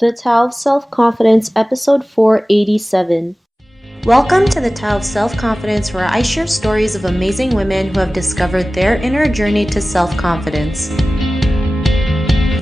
The Tao of Self-Confidence, Episode 487. Welcome to the Tao of Self-Confidence, where I share stories of amazing women who have discovered their inner journey to self-confidence.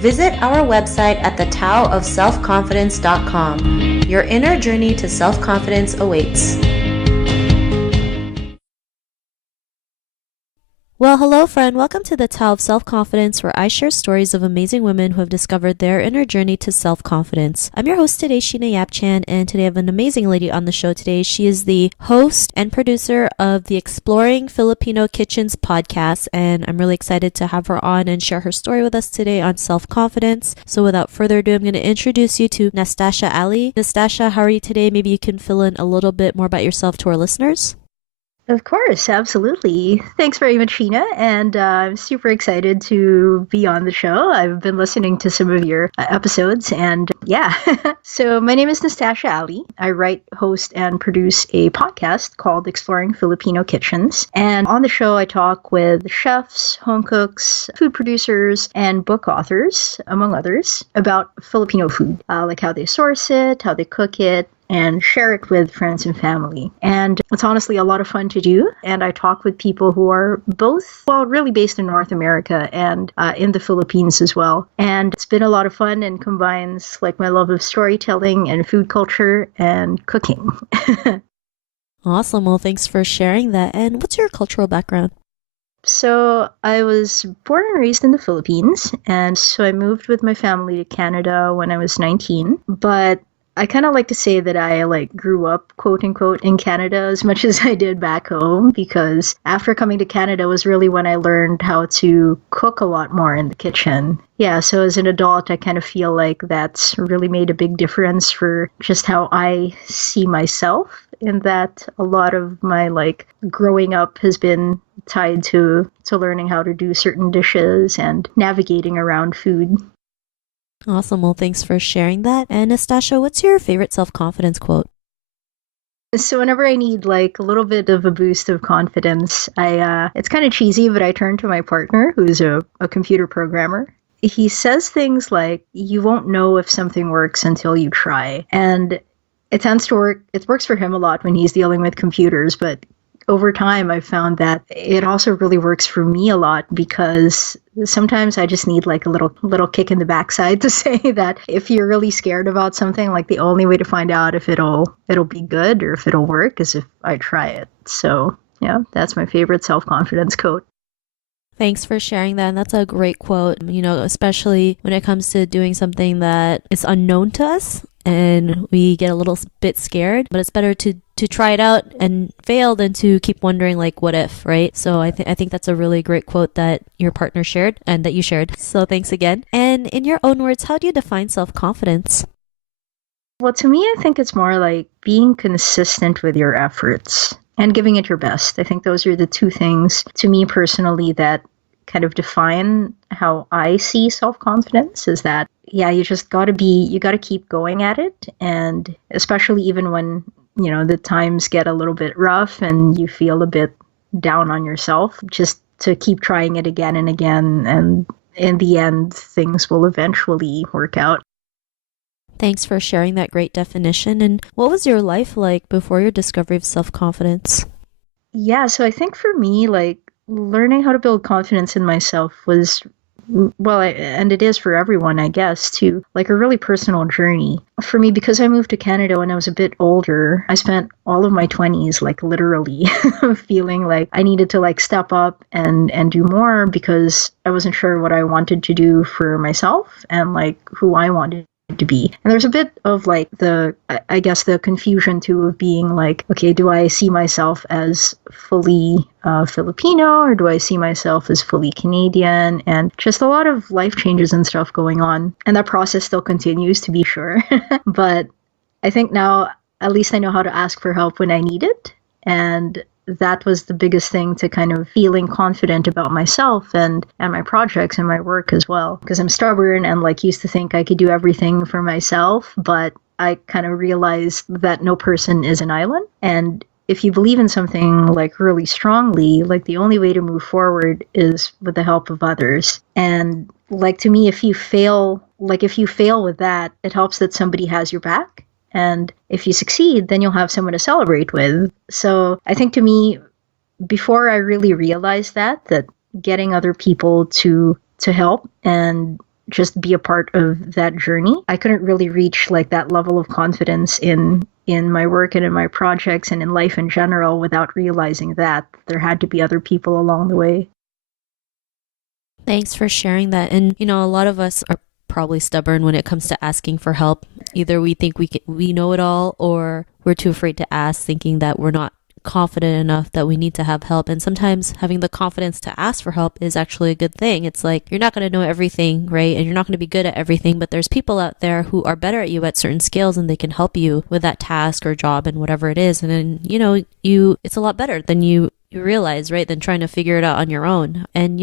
Visit our website at thetaoofselfconfidence.com. Your inner journey to self-confidence awaits. Well, hello friend. Welcome to the Tao of Self-Confidence, where I share stories of amazing women who have discovered their inner journey to self-confidence. I'm your host today, Sheena Yapchan, and today I have an amazing lady on the show today. She is the host and producer of the Exploring Filipino Kitchens podcast, and I'm really excited to have her on and share her story with us today on self-confidence. So without further ado, I'm going to introduce you to Nastasha Alli. Nastasha, how are you today? Maybe you can fill in a little bit more about yourself to our listeners. Of course, absolutely. Thanks very much, Sheena, and I'm super excited to be on the show. I've been listening to some of your episodes, and yeah. So my name is Nastasha Alli. I write, host, and produce a podcast called Exploring Filipino Kitchens. And on the show, I talk with chefs, home cooks, food producers, and book authors, among others, about Filipino food, like how they source it, how they cook it, and share it with friends and family. And it's honestly a lot of fun to do. And I talk with people who are both, really based in North America and in the Philippines as well. And it's been a lot of fun and combines like my love of storytelling and food culture and cooking. Awesome. Well, thanks for sharing that. And what's your cultural background? So I was born and raised in the Philippines. And so I moved with my family to Canada when I was 19. But I kind of like to say that I grew up, quote unquote, in Canada as much as I did back home, because after coming to Canada was really when I learned how to cook a lot more in the kitchen. Yeah, so as an adult, I kind of feel like that's really made a big difference for just how I see myself, in that a lot of my growing up has been tied to learning how to do certain dishes and navigating around food. Awesome. Well, thanks for sharing that. And Nastasha, what's your favorite self-confidence quote? So whenever I need a little bit of a boost of confidence, it's kind of cheesy, but I turn to my partner, who's a computer programmer. He says things like, you won't know if something works until you try. And it tends to work. It works for him a lot when he's dealing with computers, but over time, I've found that it also really works for me a lot, because sometimes I just need a little kick in the backside to say that if you're really scared about something, the only way to find out if it'll be good or if it'll work is if I try it. So yeah, that's my favorite self-confidence quote. Thanks for sharing that. And that's a great quote, especially when it comes to doing something that is unknown to us and we get a little bit scared, but it's better to try it out and fail than to keep wondering what if, right? So I think that's a really great quote that your partner shared and that you shared. So thanks again. And in your own words, how do you define self-confidence? Well, to me, I think it's more like being consistent with your efforts and giving it your best. I think those are the two things to me personally that kind of define how I see self-confidence, is that, yeah, you got to keep going at it. And especially even when, the times get a little bit rough and you feel a bit down on yourself, just to keep trying it again and again. And in the end, things will eventually work out. Thanks for sharing that great definition. And what was your life like before your discovery of self-confidence? Yeah, so I think for me, learning how to build confidence in myself was, and it is for everyone, I guess, too, a really personal journey. For me, because I moved to Canada when I was a bit older, I spent all of my 20s, literally, feeling like I needed to, step up and do more, because I wasn't sure what I wanted to do for myself and, who I wanted to be. And there's a bit of the confusion too of being okay, do I see myself as fully Filipino, or do I see myself as fully Canadian? And just a lot of life changes and stuff going on. And that process still continues, to be sure. But I think now at least I know how to ask for help when I need it. And that was the biggest thing to kind of feeling confident about myself and my projects and my work as well. Because I'm stubborn and used to think I could do everything for myself, but I kind of realized that no person is an island. And if you believe in something really strongly, the only way to move forward is with the help of others. And like to me, if you fail with that, it helps that somebody has your back. And if you succeed, then you'll have someone to celebrate with. So I think to me, before I really realized that getting other people to help and just be a part of that journey, I couldn't really reach like that level of confidence in my work and in my projects and in life in general without realizing that there had to be other people along the way. Thanks for sharing that. And, a lot of us are probably stubborn when it comes to asking for help. Either we think we know it all, or we're too afraid to ask, thinking that we're not confident enough that we need to have help. And sometimes having the confidence to ask for help is actually a good thing. It's like you're not going to know everything, right? And you're not going to be good at everything, but there's people out there who are better at you at certain skills, and they can help you with that task or job and whatever it is. And then, it's a lot better than you realize, right? Than trying to figure it out on your own. And,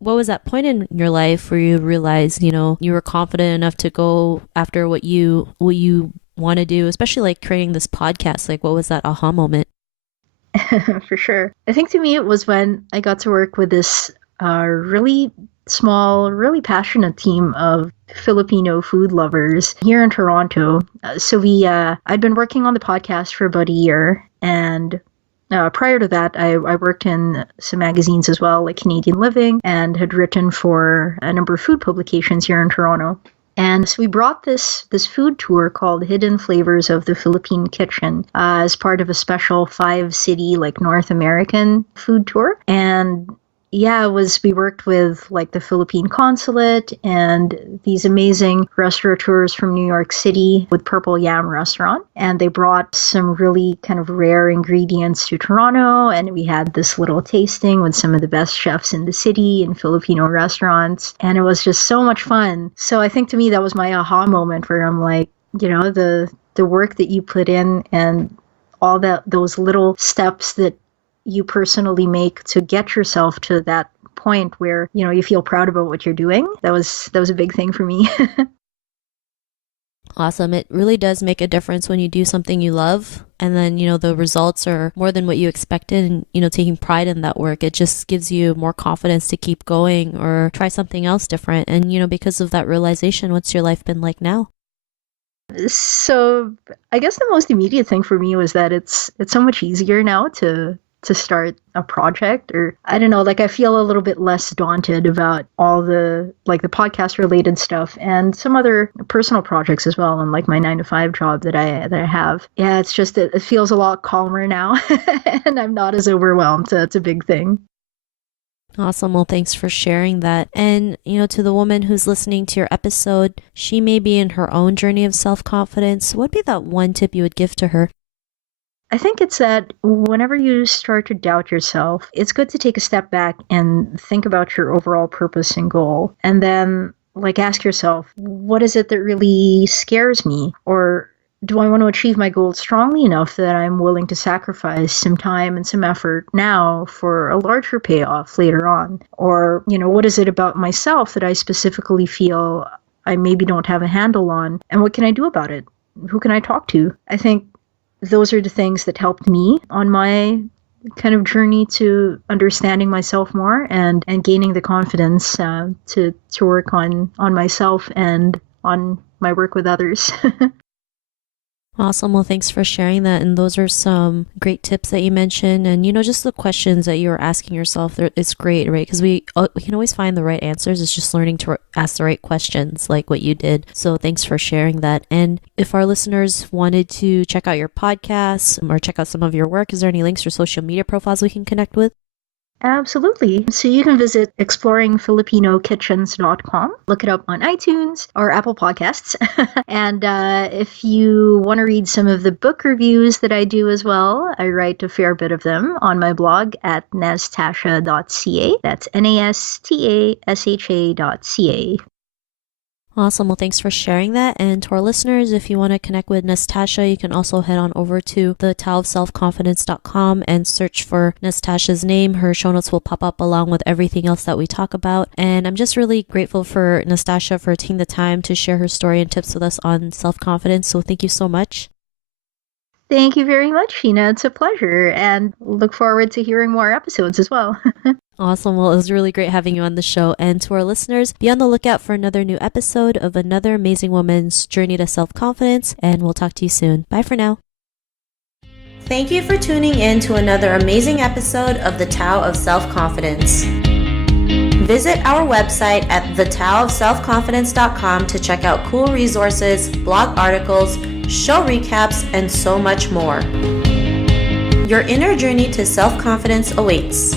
what was that point in your life where you realized, you were confident enough to go after what you want to do, especially like creating this podcast? Like, what was that aha moment? For sure. I think to me it was when I got to work with this really small, really passionate team of Filipino food lovers here in Toronto. I'd been working on the podcast for about a year, and prior to that, I worked in some magazines as well, like Canadian Living, and had written for a number of food publications here in Toronto. And so we brought this food tour called Hidden Flavors of the Philippine Kitchen as part of a special 5-city, like North American food tour. And yeah, we worked with like the Philippine consulate and these amazing restaurateurs from New York City with Purple Yam Restaurant. And they brought some really kind of rare ingredients to Toronto. And we had this little tasting with some of the best chefs in the city in Filipino restaurants. And it was just so much fun. So I think to me, that was my aha moment where I'm like, the work that you put in and all those little steps that you personally make to get yourself to that point where you feel proud about what you're doing. That was a big thing for me. Awesome. It really does make a difference when you do something you love, and then the results are more than what you expected, and taking pride in that work, it just gives you more confidence to keep going or try something else different. And because of that realization, what's your life been like now? So I guess the most immediate thing for me was that it's so much easier now to start a project, or I don't know, like I feel a little bit less daunted about all the like the podcast related stuff and some other personal projects as well, and like my 9-to-5 job that I have. Yeah, it's just it feels a lot calmer now and I'm not as overwhelmed. So it's a big thing. Awesome. Well, thanks for sharing that. And, to the woman who's listening to your episode, she may be in her own journey of self-confidence. What would be that one tip you would give to her? I think it's that whenever you start to doubt yourself, it's good to take a step back and think about your overall purpose and goal. And then like ask yourself, what is it that really scares me? Or do I want to achieve my goal strongly enough that I'm willing to sacrifice some time and some effort now for a larger payoff later on? Or, what is it about myself that I specifically feel I maybe don't have a handle on? And what can I do about it? Who can I talk to? I think those are the things that helped me on my kind of journey to understanding myself more and gaining the confidence to work on myself and on my work with others. Awesome. Well, thanks for sharing that. And those are some great tips that you mentioned. And, just the questions that you were asking yourself, it's great, right? Because we can always find the right answers. It's just learning to ask the right questions like what you did. So thanks for sharing that. And if our listeners wanted to check out your podcast or check out some of your work, is there any links or social media profiles we can connect with? Absolutely. So you can visit exploringfilipinokitchens.com. Look it up on iTunes or Apple Podcasts. And if you want to read some of the book reviews that I do as well, I write a fair bit of them on my blog at nastasha.ca. That's nastasha.ca. Awesome. Well, thanks for sharing that. And to our listeners, if you want to connect with Nastasha, you can also head on over to the taoofselfconfidence.com and search for Nastasha's name. Her show notes will pop up along with everything else that we talk about. And I'm just really grateful for Nastasha for taking the time to share her story and tips with us on self-confidence. So thank you so much. Thank you very much, Sheena. It's a pleasure, and look forward to hearing more episodes as well. Awesome. Well, it was really great having you on the show. And to our listeners, be on the lookout for another new episode of another amazing woman's journey to self-confidence. And we'll talk to you soon. Bye for now. Thank you for tuning in to another amazing episode of The Tao of Self-Confidence. Visit our website at thetaoofselfconfidence.com to check out cool resources, blog articles, show recaps, and so much more. Your inner journey to self-confidence awaits.